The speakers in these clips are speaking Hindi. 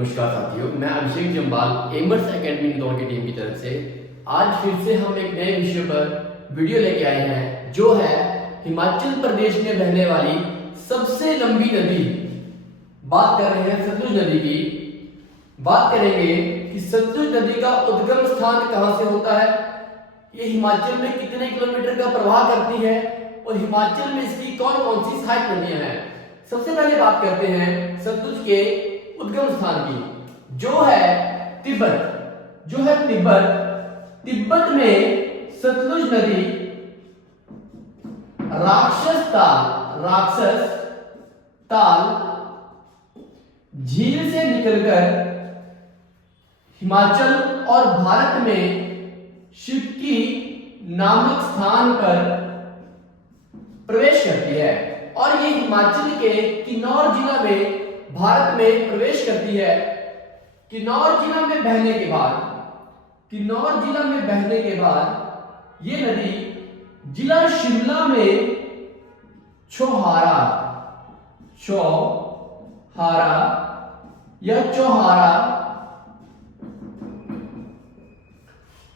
नमस्कार साथियों, मैं अभिषेक जम्बाल एमर्स एकेडमी इंदौर की टीम की तरफ से आज फिर से हम एक नए विषय पर वीडियो लेके आए हैं, जो है हिमाचल प्रदेश में बहने वाली सबसे लंबी नदी। बात कर रहे हैं सतलुज नदी की। बात करेंगे कि सतलुज नदी का उद्गम स्थान कहां से होता है, ये हिमाचल में कितने किलोमीटर का प्रवाह करती है और हिमाचल में इसकी कौन कौन सी सहायक नदियां हैं। सबसे पहले बात करते हैं सतलुज के उद्गम स्थान की, जो है तिब्बत। तिब्बत में सतलुज नदी राक्षस ताल झील से निकलकर हिमाचल और भारत में शिवकी नामक स्थान पर प्रवेश करती है और ये हिमाचल के किन्नौर जिला में भारत में प्रवेश करती है। किन्नौर जिला में बहने के बाद ये नदी जिला शिमला में चौहारा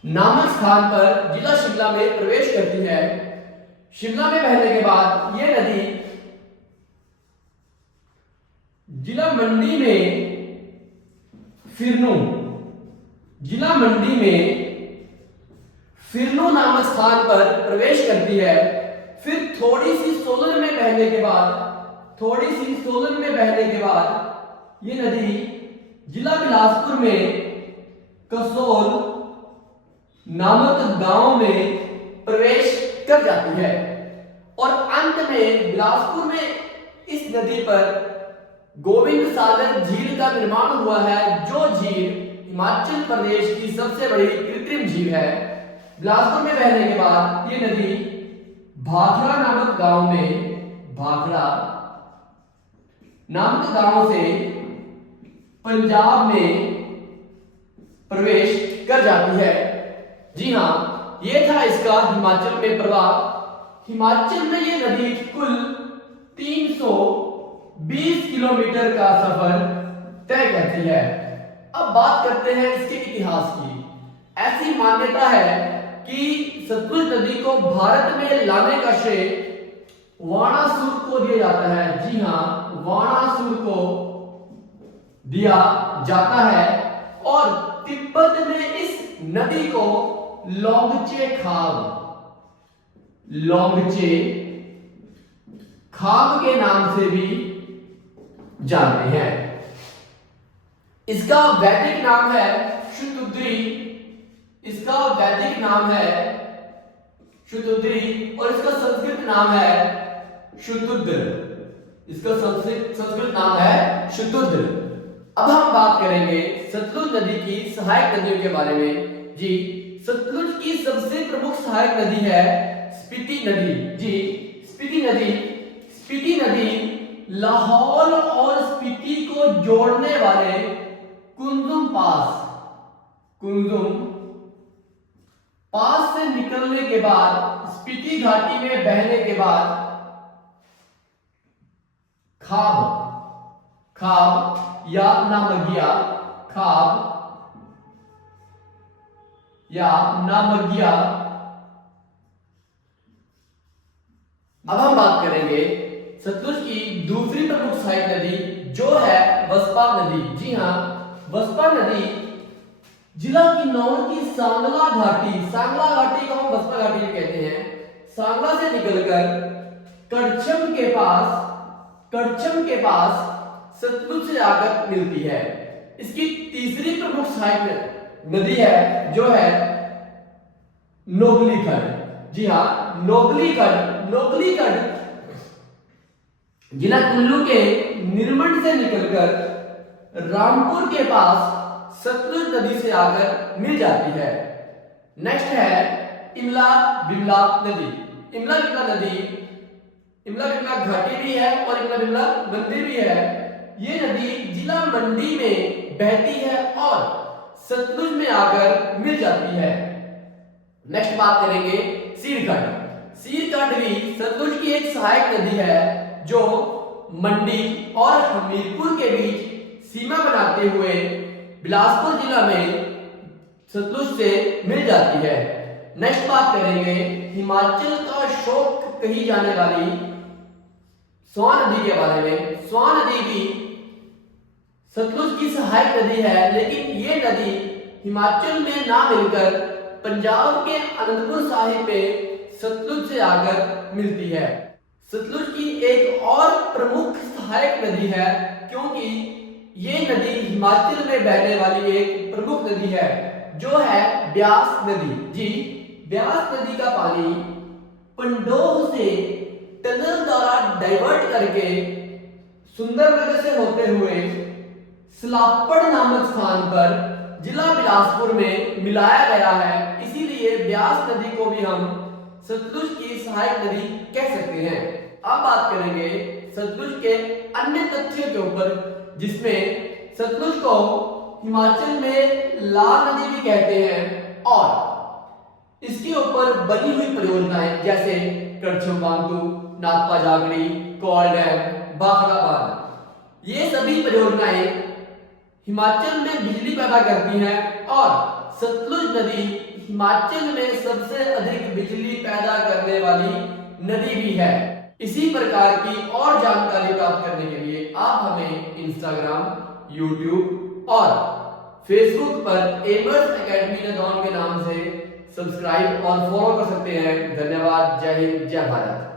नामक स्थान पर जिला शिमला में प्रवेश करती है। शिमला में बहने के बाद ये नदी जिला मंडी में फिरनो नामक स्थान पर प्रवेश करती है। फिर थोड़ी सी सोलन में बहने के बाद ये नदी जिला बिलासपुर में कसोल नामक गांव में प्रवेश कर जाती है और अंत में बिलासपुर में इस नदी पर गोविंद सागर झील का निर्माण हुआ है, जो झील हिमाचल प्रदेश की सबसे बड़ी कृत्रिम झील है। बिलासपुर में बहने के बाद ये नदी भाखड़ा नामक गांव से पंजाब में प्रवेश कर जाती है। जी हाँ, ये था इसका हिमाचल में प्रवाह। हिमाचल में ये नदी कुल 320 किलोमीटर का सफर तय करती है। अब बात करते हैं इसके इतिहास की। ऐसी मान्यता है कि सतलुज नदी को भारत में लाने का श्रेय वाणासुर को दिया जाता है। जी हाँ, वाणासुर को दिया जाता है और तिब्बत में इस नदी को लोंगचे खाब के नाम से भी जानते हैं। इसका वैदिक नाम है शुतुद्रि और इसका संस्कृत नाम है शुतुद्र। अब हम बात करेंगे सतलुज नदी की सहायक नदियों के बारे में। जी, सतलुज की सबसे प्रमुख सहायक नदी है स्पीति नदी। जी, स्पीति नदी लाहौल और स्पीति को जोड़ने वाले कुंजुम पास से निकलने के बाद स्पीति घाटी में बहने के बाद खाब या नामगिया। अब हम बात करेंगे सतलुज की दूसरी प्रमुख सहायक नदी, जो है बसपा नदी। जी हाँ, बसपा नदी जिला किन्नौर की सांगला घाटी को हम बसपा घाटी कहते हैं। सांगला से निकलकर कड़छम के पास सतलुज से आकर मिलती है। इसकी तीसरी प्रमुख सहायक नदी है, जो है नोगलीखंड। जी हाँ, नोगलीखंड जिला कुल्लू के निर्मंड से निकलकर रामपुर के पास सतलुज नदी से आकर मिल जाती है। नेक्स्ट है इमला बिमला नदी। इमला बिमला घाटी भी है और इमला बिमला मंदिर भी है। ये नदी जिला मंडी में बहती है और सतलुज में आकर मिल जाती है। नेक्स्ट बात करेंगे सीरखंड भी सतलुज की एक सहायक नदी है, जो मंडी और हमीरपुर के बीच सीमा बनाते हुए बिलासपुर जिला में सतलुज से मिल जाती है। नेक्स्ट बात करेंगे हिमाचल का शोक कही जाने वाली स्वान नदी के बारे में। स्वान नदी भी सतलुज की सहायक नदी है, लेकिन ये नदी हिमाचल में ना मिलकर पंजाब के अनंतपुर साहिब में सतलुज से आकर मिलती है। सतलुज की एक और प्रमुख सहायक नदी है, क्योंकि ये नदी हिमाचल में बहने वाली एक प्रमुख नदी है, जो है ब्यास नदी। जी, ब्यास नदी का पानी पंडोह से टनल द्वारा डाइवर्ट करके सुंदरनगर से होते हुए सलापड़ नामक स्थान पर जिला बिलासपुर में मिलाया गया है। इसीलिए ब्यास नदी को भी हम सतलुज की सहायक नदी कह सकते हैं। अब बात करेंगे सतलुज के अन्य तथ्यों के ऊपर, जिसमें सतलुज को हिमाचल में लाल नदी भी कहते हैं और इसके ऊपर बनी हुई परियोजनाएं जैसे करछम बांधू, नाथपा जागड़ी, कोल डैम, भाखड़ा बांध, ये सभी परियोजनाएं हिमाचल में बिजली पैदा करती हैं और सतलुज नदी हिमाचल में सबसे अधिक बिजली पैदा करने वाली नदी भी है। इसी प्रकार की और जानकारी प्राप्त करने के लिए आप हमें इंस्टाग्राम, यूट्यूब और फेसबुक पर एमर्स एकेडमी के नाम से सब्सक्राइब और फॉलो कर सकते हैं। धन्यवाद। जय हिंद, जय भारत।